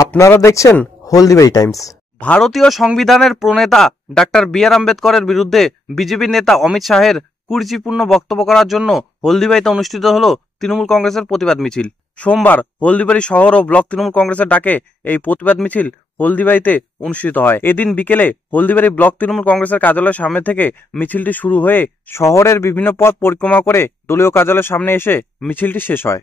আপনারা দেখছেন হলদিবাড়ি টাইমস। ভারতীয় সংবিধানের প্রণেতা ডাক্তার বি.আর. আম্বেদকরের বিরুদ্ধে বিজেপি নেতা অমিত শাহের কুরুচিপূর্ণ বক্তব্য করার জন্য হলদিবাড়িতে অনুষ্ঠিত হলো তৃণমূল কংগ্রেসের প্রতিবাদ মিছিল। সোমবার হলদিবাড়ি শহর ও ব্লক তৃণমূল কংগ্রেসের ডাকে এই প্রতিবাদ মিছিল হলদিবাড়িতে অনুষ্ঠিত হয়। এদিন বিকেলে হলদিবাড়ি ব্লক তৃণমূল কংগ্রেসের কার্যালয়ের সামনে থেকে মিছিলটি শুরু হয়ে শহরের বিভিন্ন পথ পরিক্রমা করে দলীয় কার্যালয়ের সামনে এসে মিছিলটি শেষ হয়।